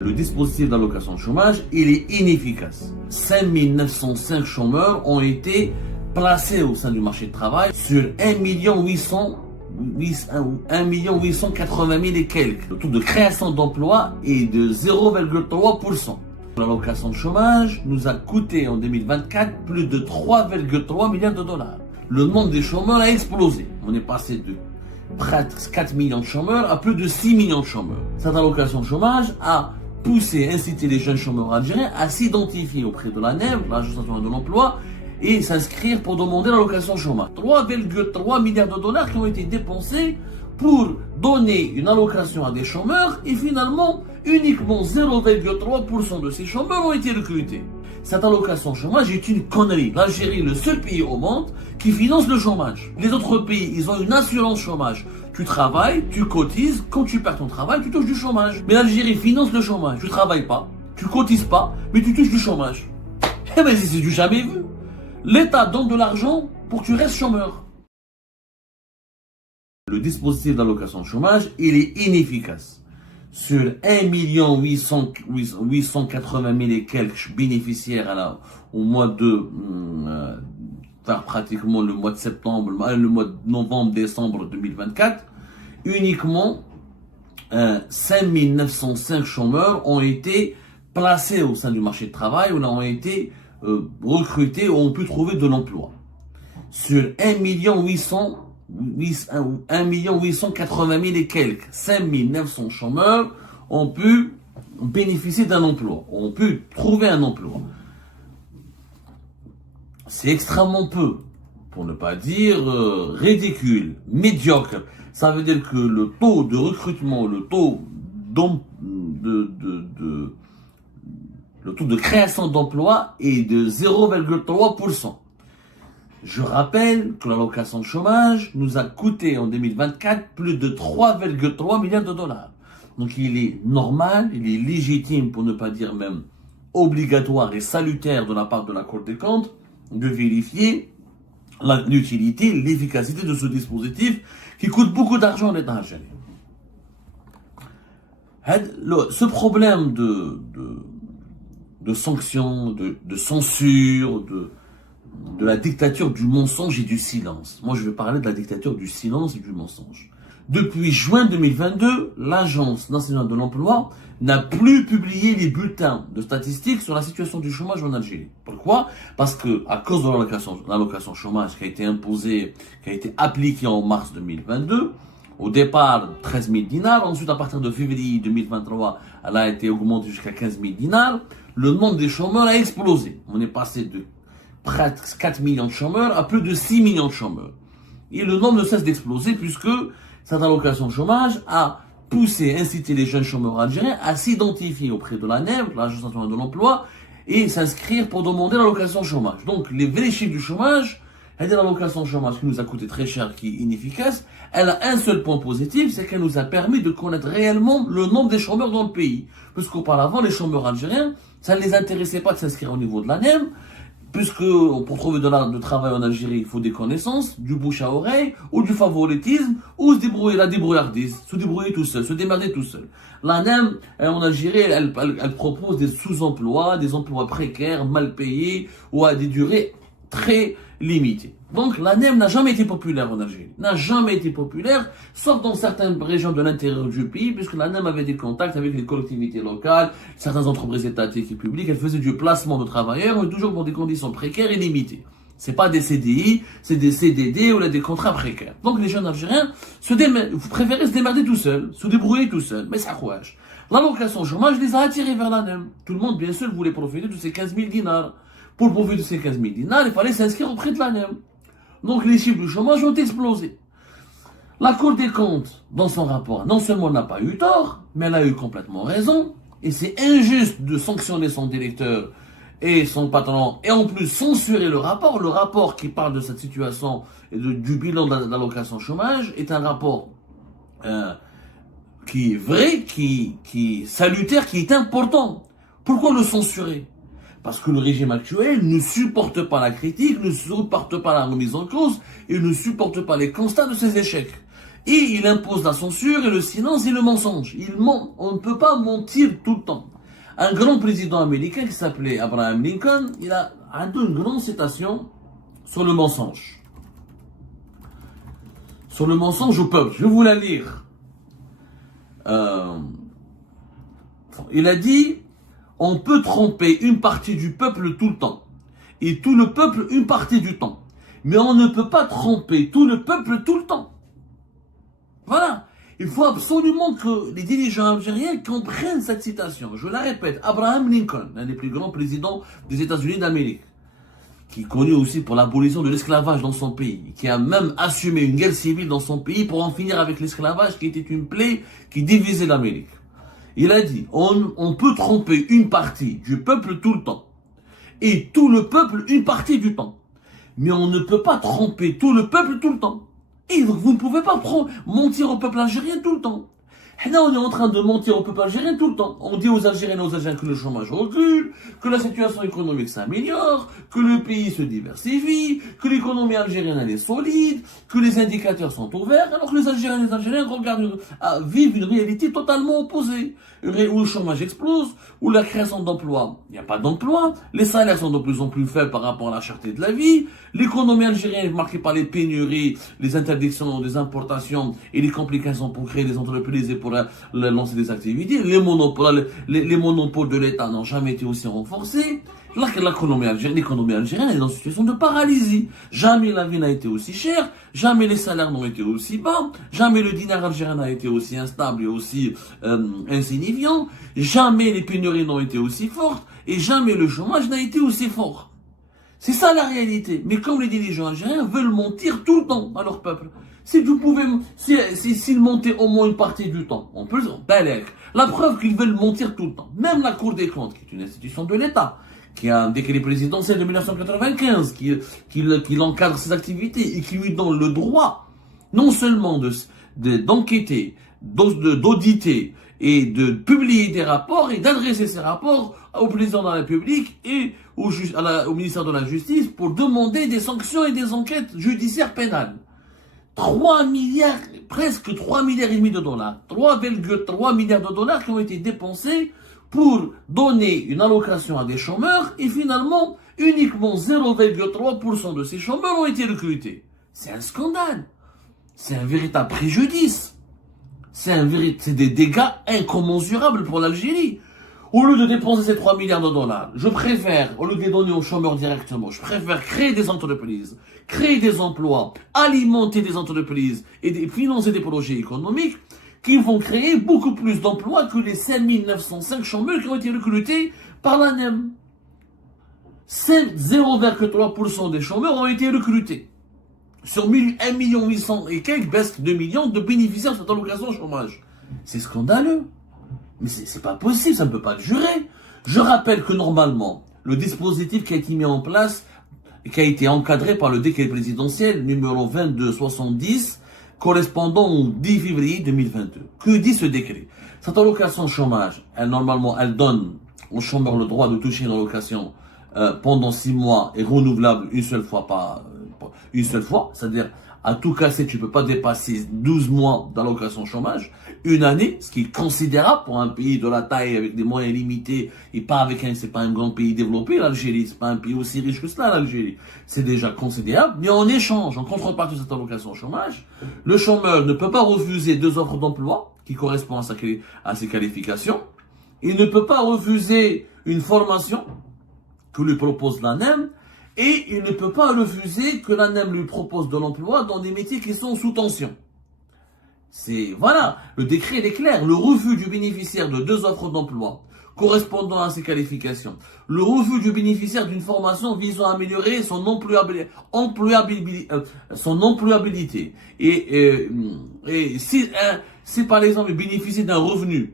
Le dispositif d'allocation de chômage, il est inefficace. 5905 chômeurs ont été placés au sein du marché du travail sur 1 880 000 et quelques. Le taux de création d'emplois est de 0,3%. L'allocation de chômage nous a coûté en 2024 plus de 3,3 milliards de dollars. Le nombre des chômeurs a explosé. On est passé de presque 4 millions de chômeurs à plus de 6 millions de chômeurs. Cette allocation de chômage a inciter les jeunes chômeurs algériens à s'identifier auprès de l'ANEM, l'Agence nationale de l'emploi, et s'inscrire pour demander l'allocation de chômage. 3,3 milliards de dollars qui ont été dépensés pour donner une allocation à des chômeurs et finalement, uniquement 0,3% de ces chômeurs ont été recrutés. Cette allocation chômage est une connerie. L'Algérie est le seul pays au monde qui finance le chômage. Les autres pays, ils ont une assurance chômage. Tu travailles, tu cotises, quand tu perds ton travail, tu touches du chômage. Mais l'Algérie finance le chômage. Tu travailles pas, tu cotises pas, mais tu touches du chômage. Eh ben c'est du jamais vu. L'État donne de l'argent pour que tu restes chômeur. Le dispositif d'allocation de chômage, il est inefficace. Sur 1 880 000 et quelques bénéficiaires au mois de pratiquement le mois de septembre, le mois de novembre, décembre 2024, uniquement 5905 chômeurs ont été placés au sein du marché du travail, ou ont été recrutés ou ont pu trouver de l'emploi. Sur 1 880 000 et quelques, 5900 chômeurs ont pu bénéficier d'un emploi, ont pu trouver un emploi. C'est extrêmement peu, pour ne pas dire ridicule, médiocre. Ça veut dire que le taux de recrutement, le taux de création d'emplois est de 0,3%. Je rappelle que l'allocation de chômage nous a coûté en 2024 plus de 3,3 milliards de dollars. Donc il est normal, il est légitime, pour ne pas dire même obligatoire et salutaire de la part de la Cour des comptes, de vérifier l'utilité, l'efficacité de ce dispositif qui coûte beaucoup d'argent à l'État algérien. Ce problème de sanctions, de censure, de la dictature du mensonge et du silence. Moi, je vais parler de la dictature du silence et du mensonge. Depuis juin 2022, l'Agence nationale de l'emploi n'a plus publié les bulletins de statistiques sur la situation du chômage en Algérie. Pourquoi? Parce que, à cause de l'allocation chômage qui a été imposée, qui a été appliquée en mars 2022, au départ 13 000 dinars, ensuite à partir de février 2023, elle a été augmentée jusqu'à 15 000 dinars, le nombre des chômeurs a explosé. On est passé de presque 4 millions de chômeurs à plus de 6 millions de chômeurs. Et le nombre ne cesse d'exploser puisque cette allocation de chômage a incité les jeunes chômeurs algériens à s'identifier auprès de l'ANEM, l'Agence nationale de l'emploi, et s'inscrire pour demander l'allocation de chômage. Donc les vrais chiffres du chômage, l'allocation de chômage qui nous a coûté très cher, qui est inefficace, elle a un seul point positif, c'est qu'elle nous a permis de connaître réellement le nombre des chômeurs dans le pays. Puisqu'auparavant, les chômeurs algériens, ça ne les intéressait pas de s'inscrire au niveau de l'ANEM, puisque pour trouver de travail en Algérie, il faut des connaissances, du bouche à oreille, ou du favoritisme, ou la débrouillardise, se débrouiller tout seul, se démerder tout seul. L'ANEM, en Algérie, elle propose des sous-emplois, des emplois précaires, mal payés, ou à des durées très limitées. Donc l'ANEM n'a jamais été populaire en Algérie, n'a jamais été populaire, sauf dans certaines régions de l'intérieur du pays, puisque l'ANEM avait des contacts avec les collectivités locales, certaines entreprises étatiques et publiques, elle faisait du placement de travailleurs, mais toujours pour des conditions précaires et limitées. C'est pas des CDI, c'est des CDD ou des contrats précaires. Donc les jeunes Algériens vous préférez se démerder tout seul, se débrouiller tout seul, mais ça rouage. L'allocation chômage les a attirés vers l'ANEM. Tout le monde, bien sûr, voulait profiter de ces 15 000 dinars. Pour profiter de ces 15 000 dinars, il fallait s'inscrire auprès de l'ANEM. Donc les chiffres du chômage ont explosé. La Cour des comptes, dans son rapport, non seulement n'a pas eu tort, mais elle a eu complètement raison. Et c'est injuste de sanctionner son directeur et son patron, et en plus censurer le rapport qui parle de cette situation et du bilan de l'allocation chômage, est un rapport qui est vrai, qui est salutaire, qui est important. Pourquoi le censurer? Parce que le régime actuel ne supporte pas la critique, ne supporte pas la remise en cause et ne supporte pas les constats de ses échecs. Et il impose la censure et le silence et le mensonge. Il ment. On ne peut pas mentir tout le temps. Un grand président américain qui s'appelait Abraham Lincoln, il a une grande citation sur le mensonge. Sur le mensonge au peuple. Je vais vous la lire. Il a dit, on peut tromper une partie du peuple tout le temps. Et tout le peuple une partie du temps. Mais on ne peut pas tromper tout le peuple tout le temps. Voilà. Il faut absolument que les dirigeants algériens comprennent cette citation. Je la répète, Abraham Lincoln, l'un des plus grands présidents des États-Unis d'Amérique, qui est connu aussi pour l'abolition de l'esclavage dans son pays, qui a même assumé une guerre civile dans son pays pour en finir avec l'esclavage qui était une plaie qui divisait l'Amérique. Il a dit, on peut tromper une partie du peuple tout le temps, et tout le peuple une partie du temps. Mais on ne peut pas tromper tout le peuple tout le temps. Et donc vous ne pouvez pas mentir au peuple algérien tout le temps. Là, on est en train de mentir au peuple algérien tout le temps. On dit aux Algériens et aux Algériens que le chômage recule, que la situation économique s'améliore, que le pays se diversifie, que l'économie algérienne elle est solide, que les indicateurs sont ouverts, alors que les Algériens et les Algériens vivent une réalité totalement opposée. Où le chômage explose, où la création d'emplois, il n'y a pas d'emploi, les salaires sont de plus en plus faibles par rapport à la cherté de la vie, l'économie algérienne est marquée par les pénuries, les interdictions des importations et les complications pour créer des entreprises et pour lancer des activités, les monopoles de l'État n'ont jamais été aussi renforcés. L'économie algérienne est dans une situation de paralysie. Jamais la vie n'a été aussi chère, jamais les salaires n'ont été aussi bas, jamais le dinar algérien n'a été aussi instable et aussi insignifiant, jamais les pénuries n'ont été aussi fortes et jamais le chômage n'a été aussi fort. C'est ça la réalité. Mais comme les dirigeants algériens veulent mentir tout le temps à leur peuple, s'ils montaient au moins une partie du temps, on peut le dire, la preuve qu'ils veulent mentir tout le temps. Même la Cour des comptes, qui est une institution de l'État, qui a un décret présidentiel de 1995, qui encadre ses activités et qui lui donne le droit, non seulement d'enquêter, d'auditer et de publier des rapports et d'adresser ces rapports au président de la République et au ministère de la Justice pour demander des sanctions et des enquêtes judiciaires pénales. 3 milliards, presque 3 milliards et demi de dollars, 3,3 milliards de dollars qui ont été dépensés pour donner une allocation à des chômeurs et finalement, uniquement 0,3% de ces chômeurs ont été recrutés. C'est un scandale. C'est un véritable préjudice. C'est des dégâts incommensurables pour l'Algérie. Au lieu de dépenser ces 3 milliards de dollars, je préfère, au lieu de les donner aux chômeurs directement, je préfère créer des entreprises, créer des emplois, alimenter des entreprises et financer des projets économiques qui vont créer beaucoup plus d'emplois que les 5905 chômeurs qui ont été recrutés par l'ANEM. 0,3% des chômeurs ont été recrutés. Sur 1 800 000 et quelques, baisse 2 millions de bénéficiaires de cette allocation chômage. C'est scandaleux. Mais c'est pas possible, ça ne peut pas durer. Je rappelle que normalement, le dispositif qui a été mis en place, qui a été encadré par le décret présidentiel numéro 2270, correspondant au 10 février 2022. Que dit ce décret? Cette allocation chômage, elle donne aux chômeurs le droit de toucher une allocation pendant 6 mois et renouvelable une seule fois, c'est-à-dire à tout casser, tu peux pas dépasser 12 mois d'allocation chômage, une année, ce qui est considérable pour un pays de la taille avec des moyens limités et c'est pas un grand pays développé, l'Algérie, c'est pas un pays aussi riche que cela, l'Algérie. C'est déjà considérable, mais en échange, en contrepartie de cette allocation chômage, le chômeur ne peut pas refuser 2 offres d'emploi qui correspondent à ses qualifications. Il ne peut pas refuser une formation que lui propose l'ANEM. Et il ne peut pas refuser que l'ANEM lui propose de l'emploi dans des métiers qui sont sous tension. Voilà, le décret est clair. Le refus du bénéficiaire de 2 offres d'emploi correspondant à ses qualifications, le refus du bénéficiaire d'une formation visant à améliorer son employabilité. Et si par exemple il bénéficie d'un revenu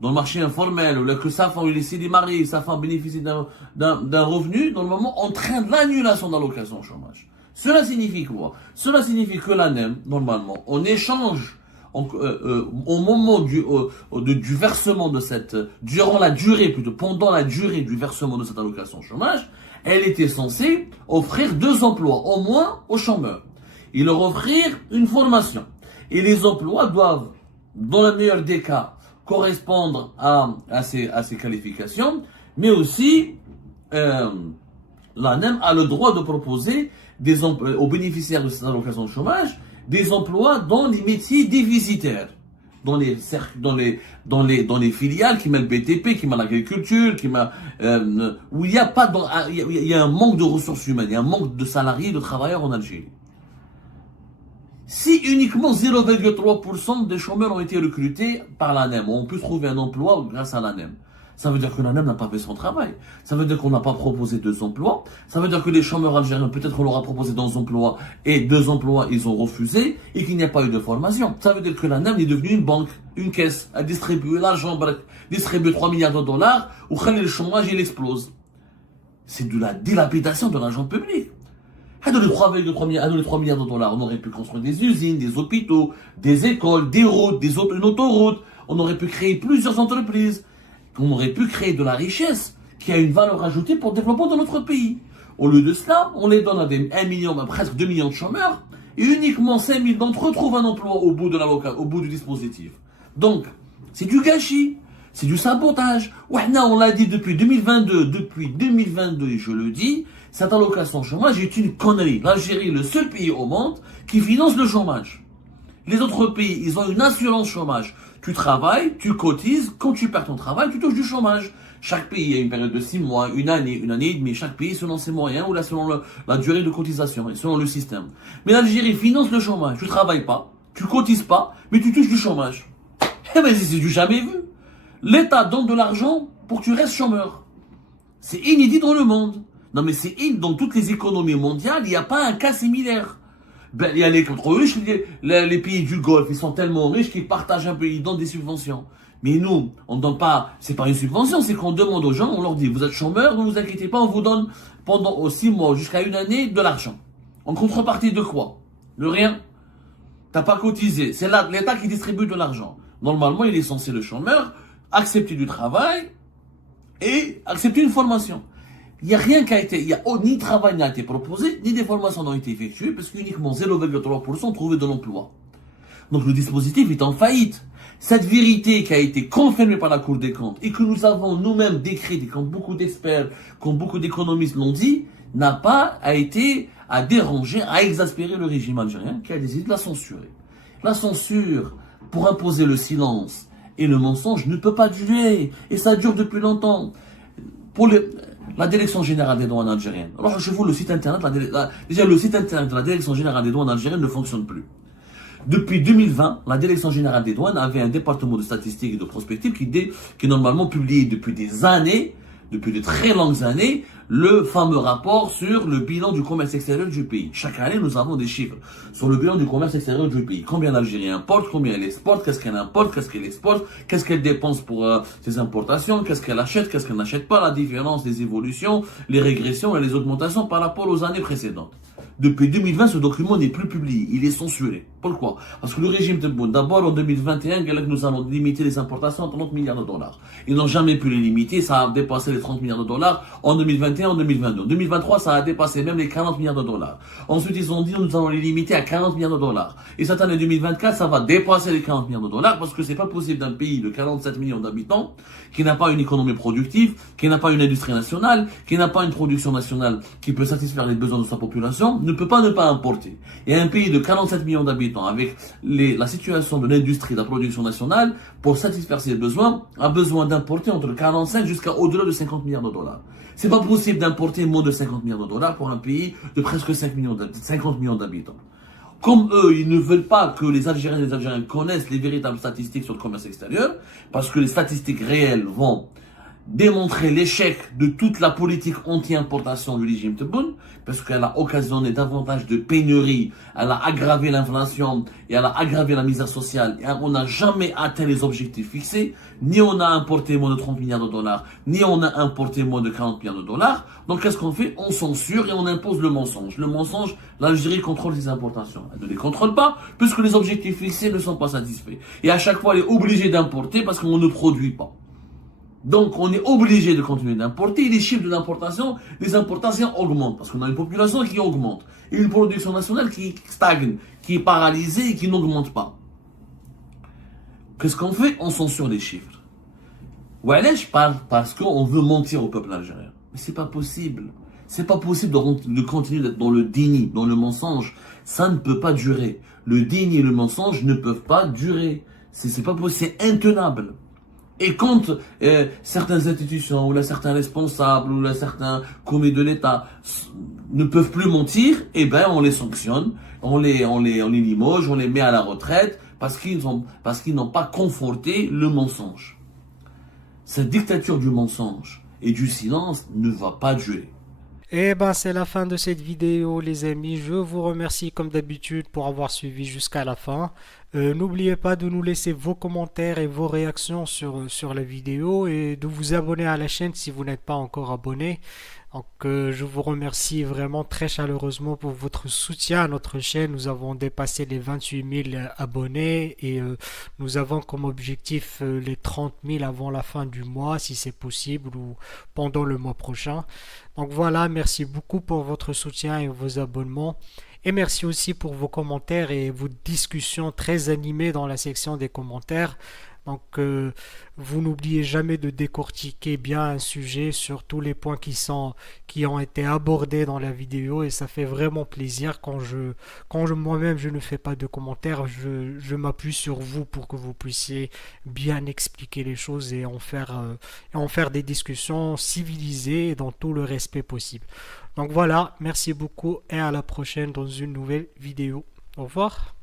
dans le marché informel, ou que sa femme, il est marié, sa femme bénéficie d'un revenu, normalement, entraîne l'annulation de l'allocation au chômage. Cela signifie quoi? Cela signifie que l'ANEM, normalement, en échange, au moment du versement de pendant la durée du versement de cette allocation au chômage, elle était censée offrir 2 emplois, au moins, aux chômeurs. Il leur offrir une formation. Et les emplois doivent, dans le meilleur des cas, correspondre à ces qualifications, mais aussi l'ANEM a le droit de proposer aux bénéficiaires de cette allocation de chômage des emplois dans les métiers déficitaires, dans les filiales qui mettent le BTP, qui mettent l'agriculture, où il y a un manque de ressources humaines, il y a un manque de salariés, de travailleurs en Algérie. Si uniquement 0,3% des chômeurs ont été recrutés par l'ANEM, on peut trouver un emploi grâce à l'ANEM. Ça veut dire que l'ANEM n'a pas fait son travail. Ça veut dire qu'on n'a pas proposé 2 emplois. Ça veut dire que les chômeurs algériens, peut-être qu'on leur a proposé 2 emplois et 2 emplois, ils ont refusé et qu'il n'y a pas eu de formation. Ça veut dire que l'ANEM est devenue une banque, une caisse, à distribuer l'argent, distribuer 3 milliards de dollars, ou le chômage, il explose. C'est de la dilapidation de l'argent public. À donner 3 milliards de dollars, on aurait pu construire des usines, des hôpitaux, des écoles, des routes, une autoroute. On aurait pu créer plusieurs entreprises. On aurait pu créer de la richesse qui a une valeur ajoutée pour le développement de notre pays. Au lieu de cela, on les donne à 1 million, presque 2 millions de chômeurs, et uniquement 5 000 d'entre eux trouvent un emploi au bout du dispositif. Donc, c'est du gâchis, c'est du sabotage. On l'a dit depuis 2022, et je le dis, cette allocation chômage est une connerie. L'Algérie est le seul pays au monde qui finance le chômage. Les autres pays, ils ont une assurance chômage. Tu travailles, tu cotises, quand tu perds ton travail, tu touches du chômage. Chaque pays a une période de 6 mois, une année et demie, chaque pays selon ses moyens ou selon la durée de cotisation et selon le système. Mais l'Algérie finance le chômage. Tu travailles pas, tu cotises pas, mais tu touches du chômage. Eh ben c'est du jamais vu. L'État donne de l'argent pour que tu restes chômeur. C'est inédit dans le monde. Non mais c'est dans toutes les économies mondiales, il n'y a pas un cas similaire. Ben, il y a les trop riches, les pays du Golfe, ils sont tellement riches qu'ils partagent un peu, ils donnent des subventions. Mais nous, on ne donne pas, c'est pas une subvention, c'est qu'on demande aux gens, on leur dit, vous êtes chômeurs, ne vous inquiétez pas, on vous donne pendant 6 mois jusqu'à 1 année de l'argent. En contrepartie de quoi? De rien. T'as pas cotisé. C'est l'État qui distribue de l'argent. Normalement, il est censé, le chômeur, accepter du travail et accepter une formation. Il n'y a rien qui a été, ni travail n'a été proposé, ni des formations n'ont été effectuées, parce qu'uniquement 0,3% trouvaient de l'emploi. Donc le dispositif est en faillite. Cette vérité qui a été confirmée par la Cour des comptes et que nous avons nous-mêmes décrite, et comme beaucoup d'experts, comme beaucoup d'économistes l'ont dit, n'a pas été à déranger, à exaspérer le régime algérien qui a décidé de la censurer. La censure, pour imposer le silence et le mensonge, ne peut pas durer. Et ça dure depuis longtemps. La Direction générale des douanes algériennes. Alors, je vous le site internet, déjà le site internet de la Direction générale des douanes algériennes ne fonctionne plus. Depuis 2020, la Direction générale des douanes avait un département de statistiques et de prospective qui normalement publiait depuis des années, depuis de très longues années, le fameux rapport sur le bilan du commerce extérieur du pays. Chaque année, nous avons des chiffres sur le bilan du commerce extérieur du pays. Combien l'Algérie importe, combien elle exporte, qu'est-ce qu'elle importe, qu'est-ce qu'elle exporte, qu'est-ce qu'elle dépense pour ses importations, qu'est-ce qu'elle achète, qu'est-ce qu'elle n'achète pas, la différence, les évolutions, les régressions et les augmentations par rapport aux années précédentes. Depuis 2020, ce document n'est plus publié. Il est censuré. Pourquoi? Parce que le régime Tebboune, d'abord en 2021, nous allons limiter les importations à 30 milliards de dollars. Ils n'ont jamais pu les limiter. Ça a dépassé les 30 milliards de dollars en 2021, en 2022. En 2023, ça a dépassé même les 40 milliards de dollars. Ensuite, ils ont dit, nous allons les limiter à 40 milliards de dollars. Et cette année 2024, ça va dépasser les 40 milliards de dollars parce que c'est pas possible d'un pays de 47 millions d'habitants qui n'a pas une économie productive, qui n'a pas une industrie nationale, qui n'a pas une production nationale qui peut satisfaire les besoins de sa population, ne peut pas ne pas importer. Et un pays de 47 millions d'habitants avec la situation de l'industrie, de la production nationale, pour satisfaire ses besoins, a besoin d'importer entre 45 jusqu'à au-delà de 50 milliards de dollars. C'est pas possible d'importer moins de 50 milliards de dollars pour un pays de presque 50 millions d'habitants. Comme eux, ils ne veulent pas que les Algériens et les Algériens connaissent les véritables statistiques sur le commerce extérieur, parce que les statistiques réelles vont démontrer l'échec de toute la politique anti-importation du régime Tebboune, parce qu'elle a occasionné davantage de pénuries, elle a aggravé l'inflation et elle a aggravé la misère sociale. Et on n'a jamais atteint les objectifs fixés, ni on a importé moins de 30 milliards de dollars, ni on a importé moins de 40 milliards de dollars. Donc qu'est-ce qu'on fait? On censure et on impose le mensonge. Le mensonge, l'Algérie contrôle ses importations. Elle ne les contrôle pas, puisque les objectifs fixés ne sont pas satisfaits. Et à chaque fois, elle est obligée d'importer parce qu'on ne produit pas. Donc, on est obligé de continuer d'importer. Les chiffres de l'importation, les importations augmentent parce qu'on a une population qui augmente et une production nationale qui stagne, qui est paralysée et qui n'augmente pas. Qu'est-ce qu'on fait? On censure les chiffres. Ouais, je parle parce qu'on veut mentir au peuple algérien. Mais c'est pas possible. C'est pas possible de continuer d'être dans le déni, dans le mensonge. Ça ne peut pas durer. Le déni et le mensonge ne peuvent pas durer. C'est pas possible, c'est intenable. Et quand certaines institutions, ou là certains responsables, ou là certains commis de l'État ne peuvent plus mentir, eh ben on les sanctionne, on les limoge, on les met à la retraite parce qu'ils n'ont pas conforté le mensonge. Cette dictature du mensonge et du silence ne va pas durer. Et ben c'est la fin de cette vidéo les amis, je vous remercie comme d'habitude pour avoir suivi jusqu'à la fin. N'oubliez pas de nous laisser vos commentaires et vos réactions sur la vidéo et de vous abonner à la chaîne si vous n'êtes pas encore abonné. Donc je vous remercie vraiment très chaleureusement pour votre soutien à notre chaîne. Nous avons dépassé les 28 000 abonnés et nous avons comme objectif les 30 000 avant la fin du mois si c'est possible ou pendant le mois prochain. Donc voilà, merci beaucoup pour votre soutien et vos abonnements. Et merci aussi pour vos commentaires et vos discussions très animées dans la section des commentaires. Donc, vous n'oubliez jamais de décortiquer bien un sujet sur tous les points qui ont été abordés dans la vidéo et ça fait vraiment plaisir quand moi-même je ne fais pas de commentaires, je m'appuie sur vous pour que vous puissiez bien expliquer les choses et en faire des discussions civilisées et dans tout le respect possible. Donc voilà, merci beaucoup et à la prochaine dans une nouvelle vidéo. Au revoir.